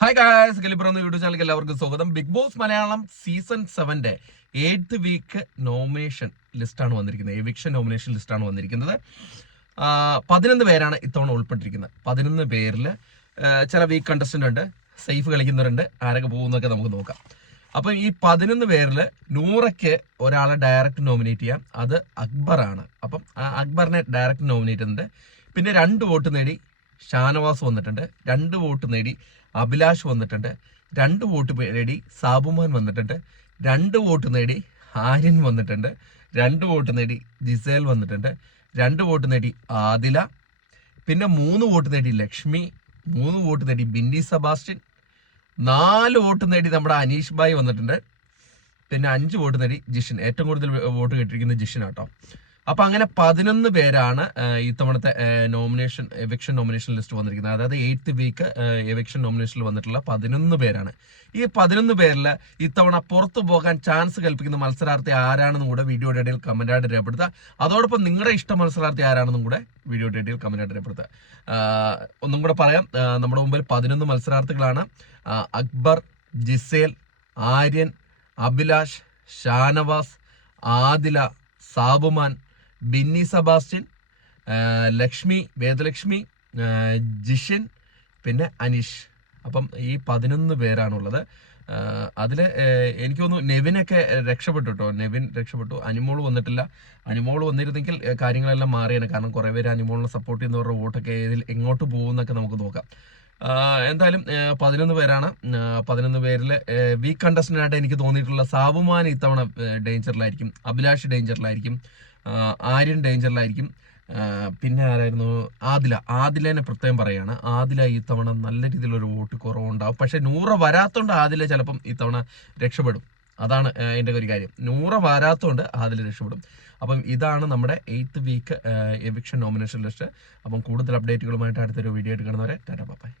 Hi guys, ഗലിബ്രോ YouTube ചാനലിലേക്ക് എല്ലാവർക്കും സ്വാഗതം. Big Boss Malayalam season 7 8th week nomination ലിസ്റ്റാണ് വന്നിരിക്കുന്നത്. എവിക്ഷൻ നോമിനേഷൻ ലിസ്റ്റാണ് വന്നിരിക്കുന്നത്. 11 പേരാണ് ഇത്തവണ ഉൾപ്പെട്ടിരിക്കുന്നത്. 11 പേരിൽ ചില വീക്ക് കണ്ടസ്റ്റന്റ് ഉണ്ട്, സേഫ് കളിക്കുന്നവരുണ്ട്, ആരൊക്കെ പോകുന്നതൊക്കെ നമുക്ക് നോക്കാം. അപ്പം ഈ 11 പേരിൽ നൂറയ്ക്ക് ഒരാളെ ഡയറക്റ്റ് നോമിനേറ്റ് ചെയ്യാം, അത് അക്ബറാണ്. അപ്പം അക്ബറിനെ ഡയറക്റ്റ് നോമിനേറ്റ് ചെയ്യുന്നുണ്ട്. പിന്നെ 2 വോട്ട് നേടി ഷാനവാസ് വന്നിട്ടുണ്ട്, 2 വോട്ട് നേടി അഭിലാഷ് വന്നിട്ടുണ്ട്, 2 വോട്ട് നേടി സാബുമാൻ വന്നിട്ടുണ്ട്, 2 വോട്ട് നേടി ആര്യൻ വന്നിട്ടുണ്ട്, 2 വോട്ട് നേടി ജിസേൽ വന്നിട്ടുണ്ട്, 2 വോട്ട് നേടി ആദില, പിന്നെ 3 വോട്ട് നേടി ലക്ഷ്മി, 3 വോട്ട് നേടി ബിന്നി സെബാസ്റ്റ്യൻ, 4 വോട്ട് നേടി നമ്മുടെ അനീഷ് ഭായ് വന്നിട്ടുണ്ട്, പിന്നെ 5 വോട്ട് നേടി ജിഷിൻ. ഏറ്റവും കൂടുതൽ വോട്ട് കിട്ടിയിരിക്കുന്നത് ജിഷിനാട്ടോ. അപ്പൊ അങ്ങനെ 11 പേരാണ് ഇത്തവണത്തെ എവിക്ഷൻ നോമിനേഷൻ ലിസ്റ്റ് വന്നിരിക്കുന്നത്. അതായത് 8th വീക്ക് എവിക്ഷൻ നോമിനേഷനിൽ വന്നിട്ടുള്ള 11 പേരാണ്. ഈ 11 പേരിൽ ഇത്തവണ പുറത്തു പോകാൻ ചാൻസ് കൽപ്പിക്കുന്ന മത്സരാർത്ഥി ആരാണെന്നും കൂടെ വീഡിയോയുടെ ഇടയിൽ കമന്റായിട്ട് രേഖപ്പെടുത്തുക. അതോടൊപ്പം നിങ്ങളുടെ ഇഷ്ട മത്സരാർത്ഥി ആരാണെന്നും കൂടെ വീഡിയോയുടെ ഇടയിൽ കമന്റായിട്ട് രേഖപ്പെടുത്തുക. ഒന്നും കൂടെ പറയാം, നമ്മുടെ മുമ്പിൽ 11 മത്സരാർത്ഥികളാണ്. അക്ബർ, ജിസേൽ, ആര്യൻ, അഭിലാഷ്, ഷാനവാസ്, ആദില, സാബുമാൻ, ബിന്നി സെബാസ്റ്റ്യൻ, ലക്ഷ്മി, വേദലക്ഷ്മി, ജിഷിൻ, പിന്നെ അനീഷ്. അപ്പം ഈ 11 പേരാണുള്ളത്. അതിൽ എനിക്ക് തോന്നുന്നു നെവിനൊക്കെ രക്ഷപ്പെട്ടു കേട്ടോ. നെവിൻ രക്ഷപ്പെട്ടു. അനിമോൾ വന്നിട്ടില്ല. അനിമോൾ വന്നിരുന്നെങ്കിൽ കാര്യങ്ങളെല്ലാം മാറിയാണ്. കാരണം കുറേ പേര് അനിമോളിനെ സപ്പോർട്ട് ചെയ്യുന്നവരുടെ വോട്ടൊക്കെ എങ്ങോട്ട് പോകുമെന്നൊക്കെ നമുക്ക് നോക്കാം. എന്തായാലും 11 പേരാണ്. 11 പേരിൽ വീക്ക് കണ്ടസ്റ്റന്റായിട്ട് എനിക്ക് തോന്നിയിട്ടുള്ള സാബുമാൻ ഇത്തവണ ഡേഞ്ചറിലായിരിക്കും, അഭിലാഷ് ഡേഞ്ചറിലായിരിക്കും, ആര്യൻ ഡേഞ്ചറിലായിരിക്കും, പിന്നെ ആരായിരുന്നു, ആദിലേനെ പ്രത്യേകം പറയാണ്. ആദില ഇത്തവണ നല്ല രീതിയിലൊരു വോട്ട് കുറവുണ്ടാവും. പക്ഷെ 100 വരാത്തോണ്ട് ആദില ചിലപ്പം ഇത്തവണ രക്ഷപ്പെടും. അതാണ് എൻ്റെ ഒരു കാര്യം. 100 വരാത്തോണ്ട് ആദില രക്ഷപ്പെടും. അപ്പം ഇതാണ് നമ്മുടെ 8th week eviction nomination list. അപ്പം കൂടുതൽ അപ്ഡേറ്റുകളുമായിട്ട് അടുത്തൊരു വീഡിയോ ആയിട്ട് കാണുന്നവരെ ടാറ്റാ ബൈ.